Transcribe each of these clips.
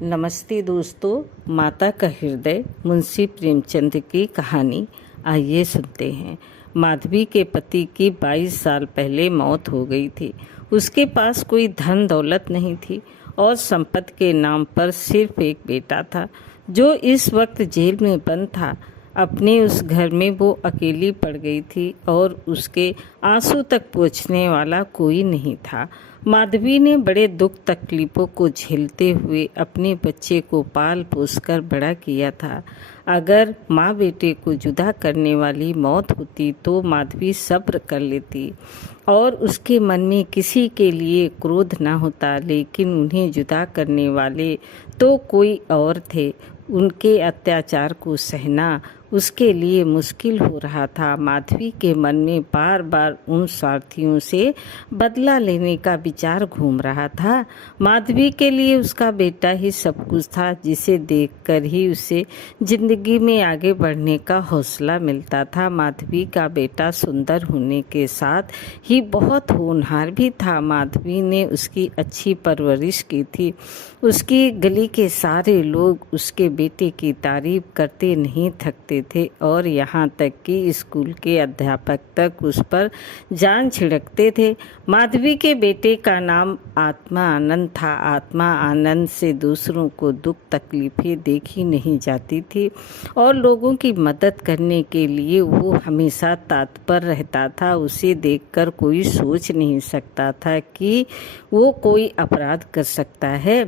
नमस्ते दोस्तों, माता का हृदय मुंशी प्रेमचंद की कहानी आइए सुनते हैं। माधवी के पति की 22 साल पहले मौत हो गई थी। उसके पास कोई धन दौलत नहीं थी और संपत्ति के नाम पर सिर्फ एक बेटा था जो इस वक्त जेल में बंद था। अपने उस घर में वो अकेली पड़ गई थी और उसके आंसू तक पोंछने वाला कोई नहीं था। माधवी ने बड़े दुख तकलीफ़ों को झेलते हुए अपने बच्चे को पाल पोस कर बड़ा किया था। अगर माँ बेटे को जुदा करने वाली मौत होती तो माधवी सब्र कर लेती और उसके मन में किसी के लिए क्रोध न होता, लेकिन उन्हें जुदा करने वाले तो कोई और थे। उनके अत्याचार को सहना उसके लिए मुश्किल हो रहा था। माधवी के मन में बार बार उन स्वार्थियों से बदला लेने का विचार घूम रहा था। माधवी के लिए उसका बेटा ही सब कुछ था, जिसे देखकर ही उसे जिंदगी में आगे बढ़ने का हौसला मिलता था। माधवी का बेटा सुंदर होने के साथ ही बहुत होनहार भी था। माधवी ने उसकी अच्छी परवरिश की थी। उसकी गली के सारे लोग उसके बेटे की तारीफ करते नहीं थकते थे और यहाँ तक कि स्कूल के अध्यापक तक उस पर जान छिड़कते थे। माधवी के बेटे का नाम आत्मा आनंद था। आत्मा आनंद से दूसरों को दुख तकलीफें देखी नहीं जाती थी और लोगों की मदद करने के लिए वो हमेशा तत्पर रहता था। उसे देखकर कोई सोच नहीं सकता था कि वो कोई अपराध कर सकता है।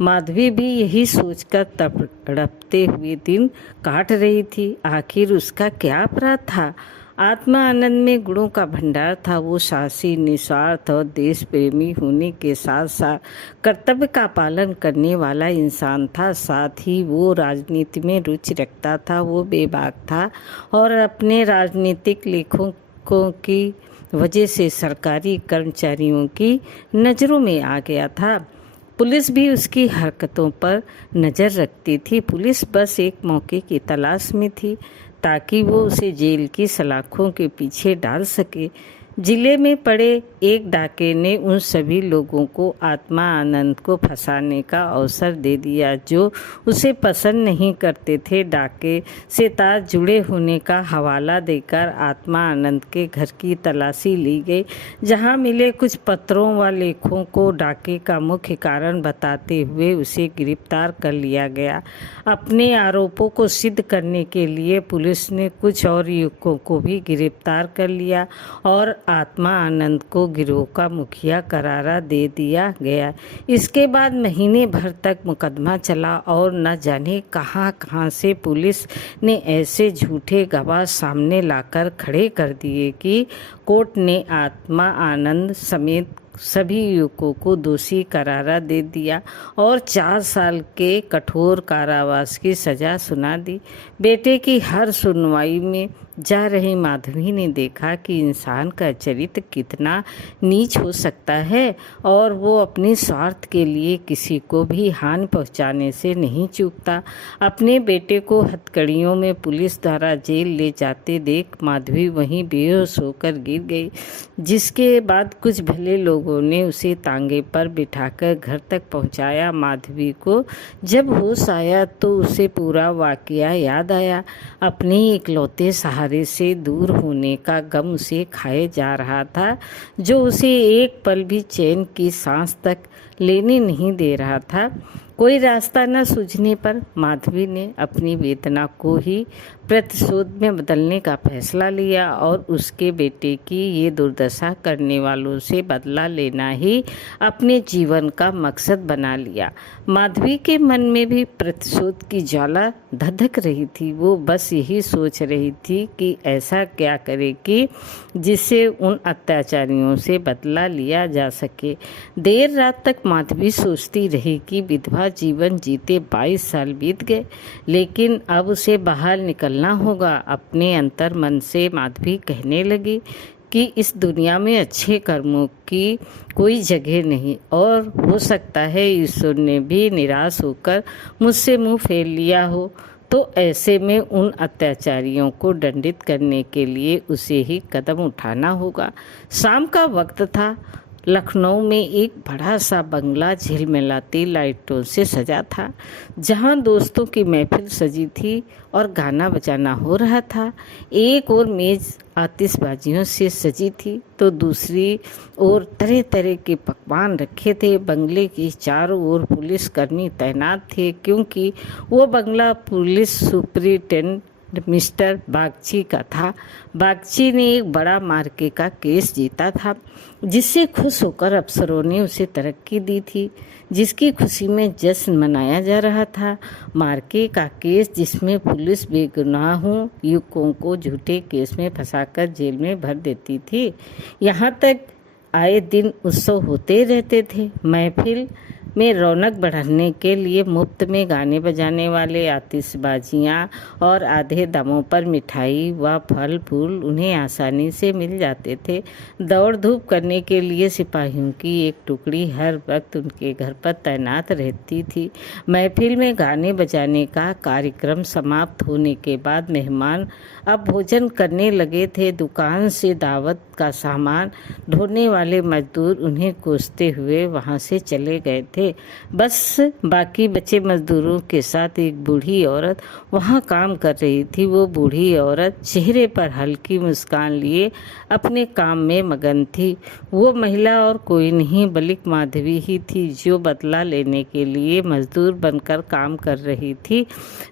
माधवी भी यही सोचकर तड़पते हुए दिन काट रही थी। आखिर उसका क्या अपराध था? आत्मा आनंद में गुणों का भंडार था। वो साहसी, निस्वार्थ और देश प्रेमी होने के साथ साथ कर्तव्य का पालन करने वाला इंसान था। साथ ही वो राजनीति में रुचि रखता था। वो बेबाक था और अपने राजनीतिक लेखों की वजह से सरकारी कर्मचारियों की नज़रों में आ गया था। पुलिस भी उसकी हरकतों पर नज़र रखती थी। पुलिस बस एक मौके की तलाश में थी ताकि वो उसे जेल की सलाखों के पीछे डाल सके। जिले में पड़े एक डाके ने उन सभी लोगों को आत्मा आनंद को फंसाने का अवसर दे दिया जो उसे पसंद नहीं करते थे। डाके से तार जुड़े होने का हवाला देकर आत्मा आनंद के घर की तलाशी ली गई, जहां मिले कुछ पत्रों व लेखों को डाके का मुख्य कारण बताते हुए उसे गिरफ्तार कर लिया गया। अपने आरोपों को सिद्ध करने के लिए पुलिस ने कुछ और युवकों को भी गिरफ्तार कर लिया और आत्मा आनंद को गिरोह का मुखिया करारा दे दिया गया। इसके बाद महीने भर तक मुकदमा चला और न जाने कहां कहां से पुलिस ने ऐसे झूठे गवाह सामने लाकर खड़े कर दिए कि कोर्ट ने आत्मा आनंद समेत सभी युवकों को दोषी करारा दे दिया और 4 साल के कठोर कारावास की सजा सुना दी। बेटे की हर सुनवाई में जा रही माधवी ने देखा कि इंसान का चरित्र कितना नीच हो सकता है और वो अपने स्वार्थ के लिए किसी को भी हानि पहुंचाने से नहीं चूकता। अपने बेटे को हथकड़ियों में पुलिस द्वारा जेल ले जाते देख माधवी वहीं बेहोश होकर गिर गई, जिसके बाद कुछ भले लोगों ने उसे तांगे पर बिठाकर घर तक पहुंचाया। माधवी को जब होश आया तो उसे पूरा वाकया याद आया। अपने इकलौते सहारे से दूर होने का गम उसे खाए जा रहा था, जो उसे एक पल भी चैन की सांस तक लेने नहीं दे रहा था। कोई रास्ता न सूझने पर माधवी ने अपनी वेदना को ही प्रतिशोध में बदलने का फैसला लिया और उसके बेटे की ये दुर्दशा करने वालों से बदला लेना ही अपने जीवन का मकसद बना लिया। माधवी के मन में भी प्रतिशोध की ज्वाला धधक रही थी। वो बस यही सोच रही थी कि ऐसा क्या करे कि जिससे उन अत्याचारियों से बदला लिया जा सके। देर रात तक माधवी सोचती रही कि विधवा जीवन जीते 22 साल बीत गए, लेकिन अब उसे बाहर निकलना होगा। अपने अंतर मन से माधवी कहने लगी कि इस दुनिया में अच्छे कर्मों की कोई जगह नहीं और हो सकता है ईश्वर ने भी निराश होकर मुझसे मुंह फेर लिया हो। तो ऐसे में उन अत्याचारियों को दंडित करने के लिए उसे ही कदम उठाना होगा। शाम का वक्त था। लखनऊ में एक बड़ा सा बंगला झिलमिलाती लाइटों से सजा था, जहां दोस्तों की महफिल सजी थी और गाना बजाना हो रहा था। एक और मेज आतिशबाजियों से सजी थी तो दूसरी ओर तरह तरह के पकवान रखे थे। बंगले की चारों ओर पुलिसकर्मी तैनात थे, क्योंकि वो बंगला पुलिस सुपरिटेंडेंट मिस्टर बागची का था। बागची ने एक बड़ा मार्के का केस जीता था, जिससे खुश होकर अफसरों ने उसे तरक्की दी थी, जिसकी खुशी में जश्न मनाया जा रहा था। मार्के का केस, जिसमें पुलिस बेगुनाहों युवकों को झूठे केस में फंसाकर जेल में भर देती थी। यहाँ तक आए दिन उत्सव होते रहते थे। महफिल में रौनक बढ़ाने के लिए मुफ्त में गाने बजाने वाले, आतिशबाजियाँ और आधे दामों पर मिठाई व फल फूल उन्हें आसानी से मिल जाते थे। दौड़ धूप करने के लिए सिपाहियों की एक टुकड़ी हर वक्त उनके घर पर तैनात रहती थी। महफिल में गाने बजाने का कार्यक्रम समाप्त होने के बाद मेहमान अब भोजन करने लगे थे। दुकान से दावत का सामान ढोने वाले मजदूर उन्हें कोसते हुए वहां से चले गए थे। बस बाकी बचे मजदूरों के साथ एक बूढ़ी औरत वहां काम कर रही थी। वो बूढ़ी औरत चेहरे पर हल्की मुस्कान लिए अपने काम में मगन थी। वो महिला और कोई नहीं बल्कि माधवी ही थी, जो बदला लेने के लिए मजदूर बनकर काम कर रही थी।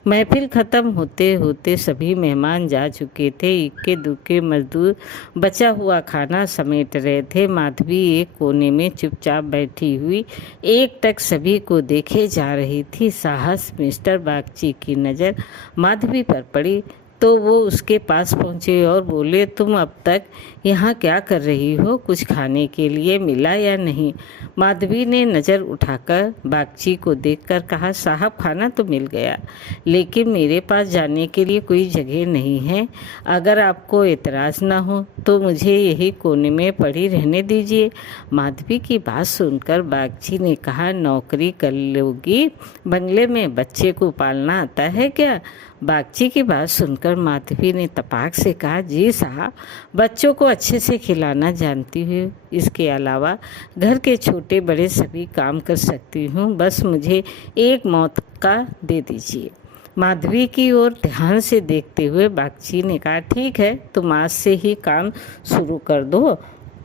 महफिल खत्म होते होते सभी मेहमान जा चुके थे। इक्के दुक्के मजदूर बचा हुआ खाना समेट रहे थे। माधवी एक कोने में चुपचाप बैठी हुई एक टक सभी को देखे जा रही थी। साहस मिस्टर बागची की नज़र माधवी पर पड़ी तो वो उसके पास पहुँचे और बोले, तुम अब तक यहाँ क्या कर रही हो? कुछ खाने के लिए मिला या नहीं? माधवी ने नज़र उठाकर बागची को देखकर कहा, साहब खाना तो मिल गया, लेकिन मेरे पास जाने के लिए कोई जगह नहीं है। अगर आपको एतराज़ ना हो तो मुझे यही कोने में पड़ी रहने दीजिए। माधवी की बात सुनकर बागची ने कहा, नौकरी कर लोगी? बंगले में बच्चे को पालना आता है क्या? बागची की बात सुनकर माधवी ने तपाक से कहा, जी साहब, बच्चों को अच्छे से खिलाना जानती हूँ। इसके अलावा घर के छोटे बड़े सभी काम कर सकती हूँ। बस मुझे एक मौका दे दीजिए। माधवी की ओर ध्यान से देखते हुए बागची ने कहा, ठीक है, तुम आज से ही काम शुरू कर दो।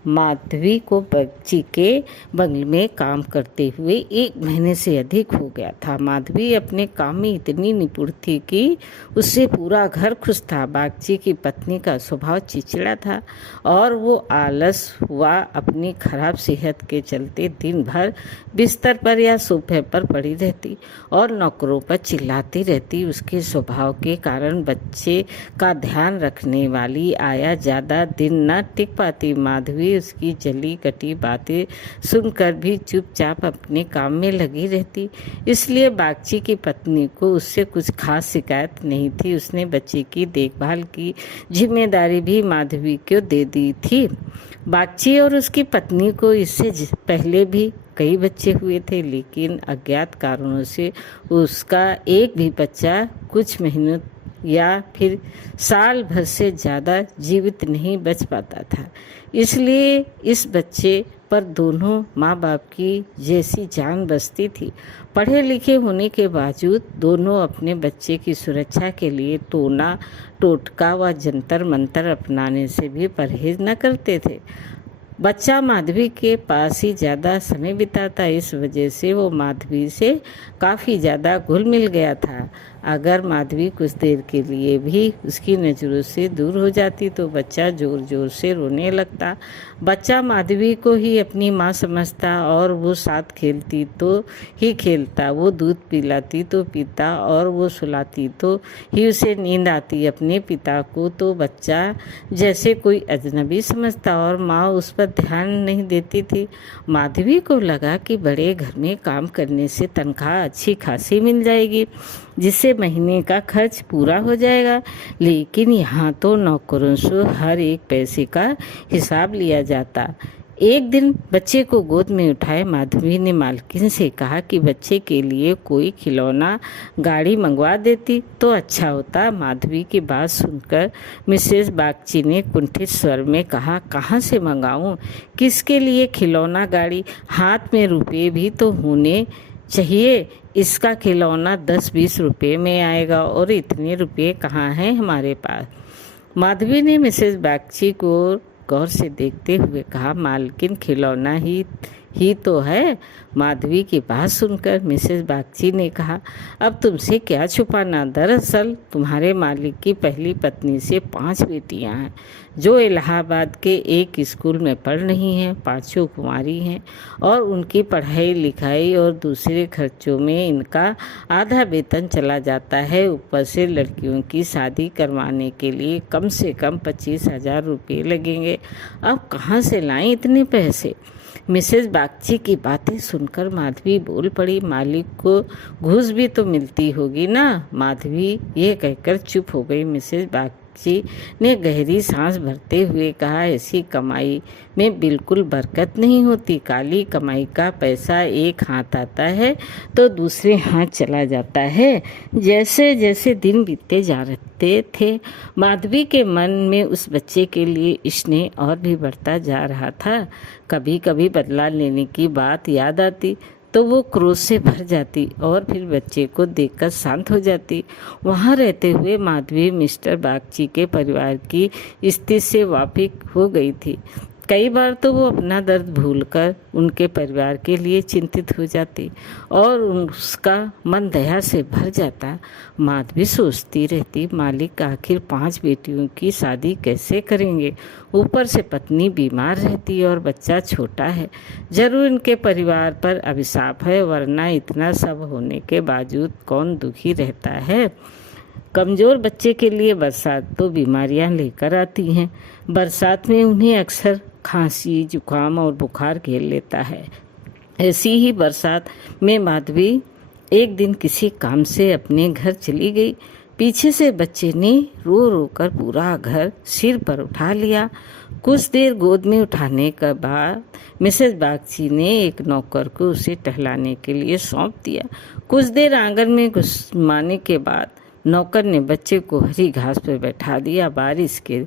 माधवी को बागची के बंगले में काम करते हुए 1 महीने से अधिक हो गया था। माधवी अपने काम में इतनी निपुण थी कि उससे पूरा घर खुश था। बागची की पत्नी का स्वभाव चिड़चिड़ा था और वो आलस व अपनी खराब सेहत के चलते दिन भर बिस्तर पर या सोफे पर पड़ी रहती और नौकरों पर चिल्लाती रहती। उसके स्वभाव के कारण बच्चे का ध्यान रखने वाली आया ज़्यादा दिन न टिक पाती। माधवी उसकी जली कटी बातें सुनकर भी चुपचाप अपने काम में लगी रहती। इसलिए बागची की पत्नी को उससे कुछ खास शिकायत नहीं थी। उसने बच्चे की देखभाल की जिम्मेदारी भी माधवी को दे दी थी। बागची और उसकी पत्नी को इससे पहले भी कई बच्चे हुए थे, लेकिन अज्ञात कारणों से उसका एक भी बच्चा कुछ महीनों या फिर साल भर से ज़्यादा जीवित नहीं बच पाता था। इसलिए इस बच्चे पर दोनों माँ बाप की जैसी जान बसती थी। पढ़े लिखे होने के बावजूद दोनों अपने बच्चे की सुरक्षा के लिए टोना टोटका व जंतर मंतर अपनाने से भी परहेज न करते थे। बच्चा माधवी के पास ही ज़्यादा समय बिताता, इस वजह से वो माधवी से काफ़ी ज़्यादा घुल मिल गया था। अगर माधवी कुछ देर के लिए भी उसकी नज़रों से दूर हो जाती तो बच्चा ज़ोर ज़ोर से रोने लगता। बच्चा माधवी को ही अपनी माँ समझता और वो साथ खेलती तो ही खेलता, वो दूध पिलाती तो पीता और वो सुलाती तो ही उसे नींद आती। अपने पिता को तो बच्चा जैसे कोई अजनबी समझता और माँ उस पर ध्यान नहीं देती थी। माधवी को लगा कि बड़े घर में काम करने से तनख्वाह अच्छी खासी मिल जाएगी, जिससे महीने का खर्च पूरा हो जाएगा, लेकिन यहाँ तो नौकरों से हर एक पैसे का हिसाब लिया जाता। एक दिन बच्चे को गोद में उठाए माधवी ने मालकिन से कहा कि बच्चे के लिए कोई खिलौना गाड़ी मंगवा देती तो अच्छा होता। माधवी की बात सुनकर मिसेस बागची ने कुंठित स्वर में कहा, कहाँ से मंगाऊं? किसके लिए खिलौना गाड़ी? हाथ में रुपये भी तो होने चाहिए। इसका खिलौना 10-20 रुपये में आएगा और इतने रुपये कहाँ हैं हमारे पास। माधवी ने मिसेस बागची को गौर से देखते हुए कहा, मालकिन खिलौना ही तो है। माधवी की बात सुनकर मिसेस बागची ने कहा, अब तुमसे क्या छुपाना, दरअसल तुम्हारे मालिक की पहली पत्नी से 5 बेटियां हैं जो इलाहाबाद के एक स्कूल में पढ़ रही हैं। 5 कुंवारी हैं और उनकी पढ़ाई लिखाई और दूसरे खर्चों में इनका आधा वेतन चला जाता है। ऊपर से लड़कियों की शादी करवाने के लिए कम से कम 25,000 रुपये लगेंगे। अब कहाँ से लाएं इतने पैसे? मिसेस बागची की बातें सुनकर माधवी बोल पड़ी, मालिक को घूस भी तो मिलती होगी ना। माधवी ये कहकर चुप हो गई। मिसेस बागची ने गहरी सांस भरते हुए कहा, ऐसी कमाई में बिल्कुल बरकत नहीं होती। काली कमाई का पैसा एक हाथ आता है तो दूसरे हाथ चला जाता है। जैसे जैसे दिन बीतते जा रहे थे माधवी के मन में उस बच्चे के लिए स्नेह और भी बढ़ता जा रहा था। कभी कभी बदला लेने की बात याद आती तो वो क्रोध से भर जाती और फिर बच्चे को देखकर शांत हो जाती। वहाँ रहते हुए माधवी मिस्टर बागची के परिवार की स्थिति से वाकिफ हो गई थी। कई बार तो वो अपना दर्द भूलकर उनके परिवार के लिए चिंतित हो जाती और उसका मन दया से भर जाता। माधवी सोचती रहती, मालिक आखिर 5 बेटियों की शादी कैसे करेंगे? ऊपर से पत्नी बीमार रहती और बच्चा छोटा है। जरूर इनके परिवार पर अभिशाप है, वरना इतना सब होने के बावजूद कौन दुखी रहता है। कमज़ोर बच्चे के लिए बरसात तो बीमारियां लेकर आती हैं। बरसात में उन्हें अक्सर खांसी, जुकाम और बुखार घेर लेता है। ऐसी ही बरसात में माधवी एक दिन किसी काम से अपने घर चली गई। पीछे से बच्चे ने रो रो कर पूरा घर सिर पर उठा लिया। कुछ देर गोद में उठाने के बाद मिसेस बागची ने एक नौकर को उसे टहलाने के लिए सौंप दिया। कुछ देर आंगन में घुमाने के बाद नौकर ने बच्चे को हरी घास पर बैठा दिया। बारिश के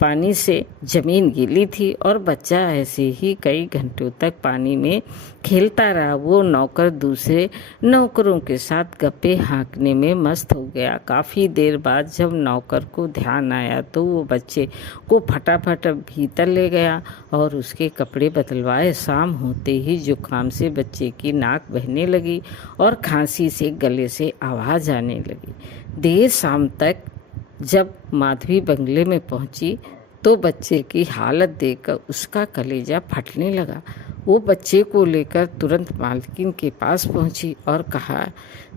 पानी से जमीन गीली थी और बच्चा ऐसे ही कई घंटों तक पानी में खेलता रहा। वो नौकर दूसरे नौकरों के साथ गप्पे हाँकने में मस्त हो गया। काफ़ी देर बाद जब नौकर को ध्यान आया तो वो बच्चे को फटाफट भीतर ले गया और उसके कपड़े बदलवाए। शाम होते ही जुकाम से बच्चे की नाक बहने लगी और खांसी से गले से आवाज़ आने लगी। देर शाम तक जब माधवी बंगले में पहुंची तो बच्चे की हालत देखकर उसका कलेजा फटने लगा। वो बच्चे को लेकर तुरंत मालकिन के पास पहुंची और कहा,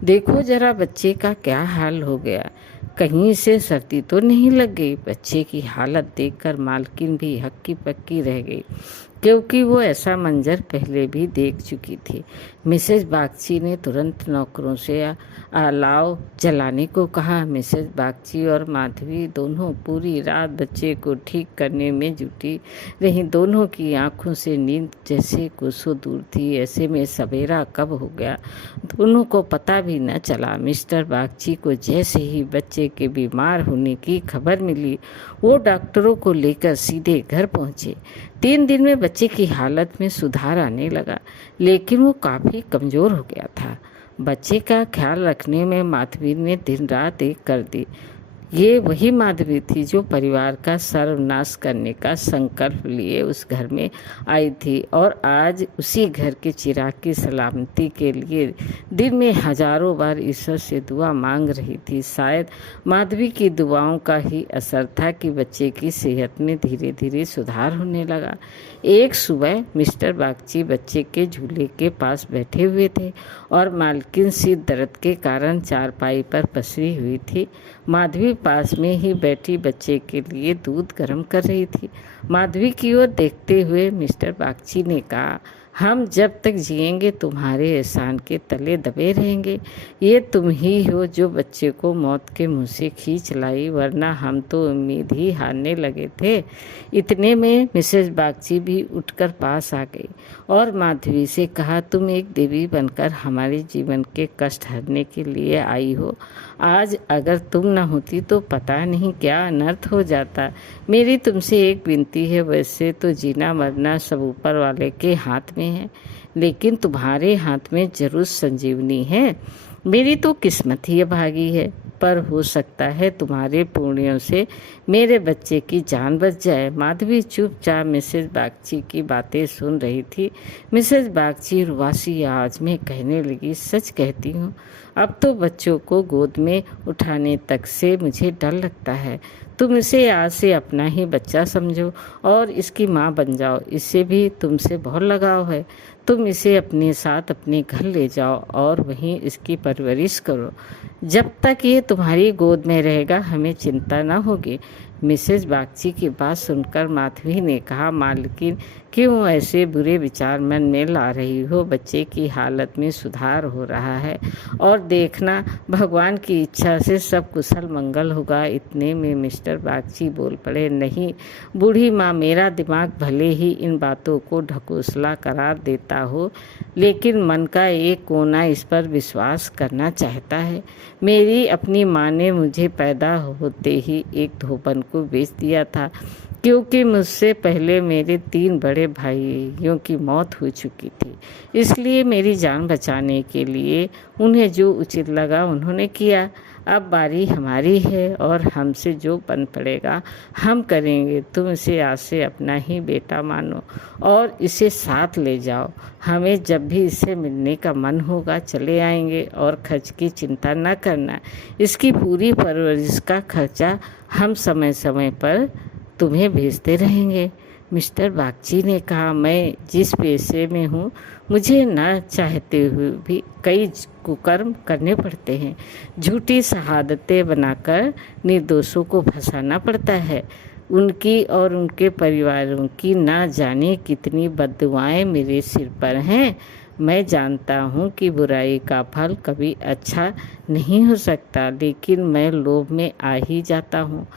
देखो जरा बच्चे का क्या हाल हो गया, कहीं से सर्दी तो नहीं लग गई। बच्चे की हालत देखकर मालकिन भी हक्की पक्की रह गई, क्योंकि वो ऐसा मंजर पहले भी देख चुकी थी। मिसेस बागची ने तुरंत नौकरों से अलाव जलाने को कहा। मिसेस बागची और माधवी दोनों पूरी रात बच्चे को ठीक करने में जुटी रहीं। दोनों की आंखों से नींद जैसे कोसों दूर थी। ऐसे में सवेरा कब हो गया दोनों को पता भी न चला। मिस्टर बागची को जैसे ही बच्चे के बीमार होने की खबर मिली वो डॉक्टरों को लेकर सीधे घर पहुंचे। 3 दिन में बच्चे की हालत में सुधार आने लगा, लेकिन वो काफ़ी कमज़ोर हो गया था। बच्चे का ख्याल रखने में माधवी ने दिन रात एक कर दी। ये वही माधवी थी जो परिवार का सर्वनाश करने का संकल्प लिए उस घर में आई थी और आज उसी घर के चिराग की सलामती के लिए दिन में हजारों बार ईश्वर से दुआ मांग रही थी। शायद माधवी की दुआओं का ही असर था कि बच्चे की सेहत में धीरे धीरे सुधार होने लगा। एक सुबह मिस्टर बागची बच्चे के झूले के पास बैठे हुए थे और मालकिन सिर दर्द के कारण चारपाई पर पसरी हुई थी। माधवी पास में ही बैठी बच्चे के लिए दूध गर्म कर रही थी। माधवी की ओर देखते हुए मिस्टर बागची ने कहा, हम जब तक जिएंगे तुम्हारे एहसान के तले दबे रहेंगे। ये तुम ही हो जो बच्चे को मौत के मुंह से खींच लाई, वरना हम तो उम्मीद ही हारने लगे थे। इतने में मिसेस बागची भी उठकर पास आ गई और माधवी से कहा, तुम एक देवी बनकर हमारे जीवन के कष्ट हरने के लिए आई हो। आज अगर तुम न होती तो पता नहीं क्या अनर्थ हो जाता। मेरी तुमसे एक विनती है, वैसे तो जीना मरना सब ऊपर वाले के हाथ में है, लेकिन तुम्हारे हाथ में जरूर संजीवनी है। मेरी तो किस्मत ही अभागी है, पर हो सकता है तुम्हारे पुण्यों से मेरे बच्चे की जान बच जाए। माधवी चुपचाप मिसेस बागची की बातें सुन रही थी। मिसेस बागची रुआसी आवाज में कहने लगी, सच कहती हूँ, अब तो बच्चों को गोद में उठाने तक से मुझे डर लगता है। तुम इसे आज से अपना ही बच्चा समझो और इसकी माँ बन जाओ। इससे भी तुमसे बहुत लगाव है। तुम इसे अपने साथ अपने घर ले जाओ और वहीं इसकी परवरिश करो। जब तक ये तुम्हारी गोद में रहेगा हमें चिंता न होगी। मिसेस बागची की बात सुनकर माधवी ने कहा, मालकिन क्यों ऐसे बुरे विचार मन में ला रही हो? बच्चे की हालत में सुधार हो रहा है और देखना भगवान की इच्छा से सब कुशल मंगल होगा। इतने में मिस्टर बागची बोल पड़े, नहीं बूढ़ी माँ, मेरा दिमाग भले ही इन बातों को ढकोसला करार देता हो, लेकिन मन का एक कोना इस पर विश्वास करना चाहता है। मेरी अपनी माँ ने मुझे पैदा होते ही एक धोबन को बेच दिया था, क्योंकि मुझसे पहले मेरे 3 बड़े भाइयों की मौत हो चुकी थी। इसलिए मेरी जान बचाने के लिए उन्हें जो उचित लगा उन्होंने किया। अब बारी हमारी है और हमसे जो बन पड़ेगा हम करेंगे। तुम इसे आज से अपना ही बेटा मानो और इसे साथ ले जाओ। हमें जब भी इससे मिलने का मन होगा चले आएंगे और खर्च की चिंता न करना। इसकी पूरी परवरिश का खर्चा हम समय समय पर तुम्हें भेजते रहेंगे। मिस्टर बागची ने कहा, मैं जिस पेशे में हूँ मुझे न चाहते हुए भी कई कुकर्म करने पड़ते हैं। झूठी शहादतें बनाकर निर्दोषों को फंसाना पड़ता है। उनकी और उनके परिवारों की ना जाने कितनी बद्दुआएं मेरे सिर पर हैं। मैं जानता हूँ कि बुराई का फल कभी अच्छा नहीं हो सकता, लेकिन मैं लोभ में आ ही जाता हूँ।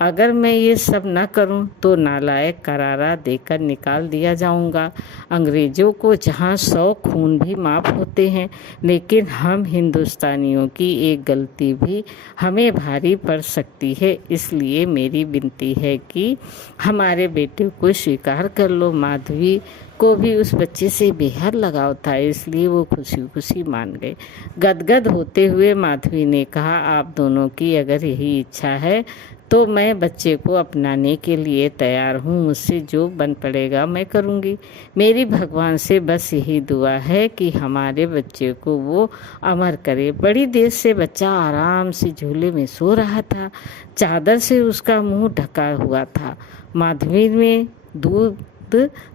अगर मैं ये सब न करूं तो नालायक करारा देकर निकाल दिया जाऊंगा। अंग्रेज़ों को जहां 100 खून भी माफ़ होते हैं, लेकिन हम हिंदुस्तानियों की एक गलती भी हमें भारी पड़ सकती है। इसलिए मेरी विनती है कि हमारे बेटे को स्वीकार कर लो। माधवी को भी उस बच्चे से बेहद लगाव था, इसलिए वो खुशी खुशी मान गए। गदगद होते हुए माधवी ने कहा, आप दोनों की अगर यही इच्छा है तो मैं बच्चे को अपनाने के लिए तैयार हूँ। मुझसे जो बन पड़ेगा मैं करूँगी। मेरी भगवान से बस यही दुआ है कि हमारे बच्चे को वो अमर करे। बड़ी देर से बच्चा आराम से झूले में सो रहा था। चादर से उसका मुंह ढका हुआ था। माधवी ने दूध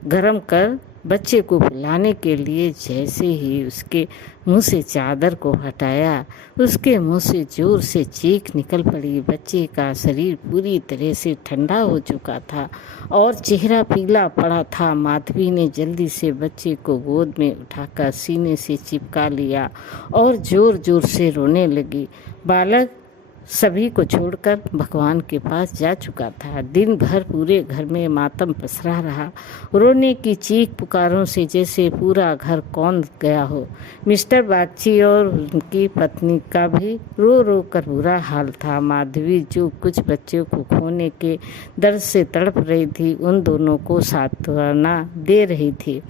गर्म कर बच्चे को पिलाने के लिए जैसे ही उसके मुंह से चादर को हटाया, उसके मुंह से जोर से चीख निकल पड़ी। बच्चे का शरीर पूरी तरह से ठंडा हो चुका था और चेहरा पीला पड़ा था। माधवी ने जल्दी से बच्चे को गोद में उठाकर सीने से चिपका लिया और जोर जोर से रोने लगी। बालक सभी को छोड़कर भगवान के पास जा चुका था। दिन भर पूरे घर में मातम पसरा रहा। रोने की चीख पुकारों से जैसे पूरा घर कौंध गया हो। मिस्टर बागची और उनकी पत्नी का भी रो रो कर बुरा हाल था। माधवी जो कुछ बच्चों को खोने के दर्द से तड़प रही थी, उन दोनों को सांत्वना दे रही थी।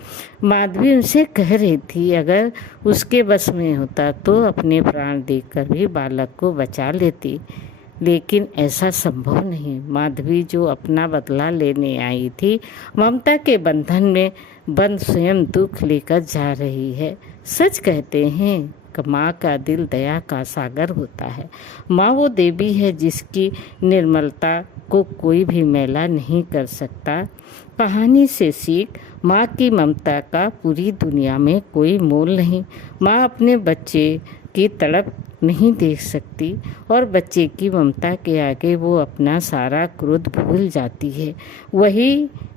माधवी उनसे कह रही थी, अगर उसके बस में होता तो अपने प्राण देकर भी बालक को बचा लेती, लेकिन ऐसा संभव नहीं। माधवी जो अपना बदला लेने आई थी, ममता के बंधन में बंद स्वयं दुख लेकर जा रही है। सच कहते हैं कि माँ का दिल दया का सागर होता है। माँ वो देवी है जिसकी निर्मलता को कोई भी मैला नहीं कर सकता। कहानी से सीख, माँ की ममता का पूरी दुनिया में कोई मोल नहीं। माँ अपने बच्चे की तड़प नहीं देख सकती और बच्चे की ममता के आगे वो अपना सारा क्रोध भूल जाती है। वही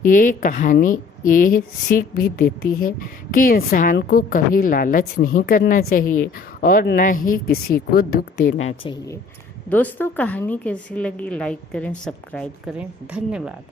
ये कहानी ये सीख भी देती है कि इंसान को कभी लालच नहीं करना चाहिए और न ही किसी को दुख देना चाहिए। दोस्तों, कहानी कैसी लगी लाइक करें, सब्सक्राइब करें। धन्यवाद।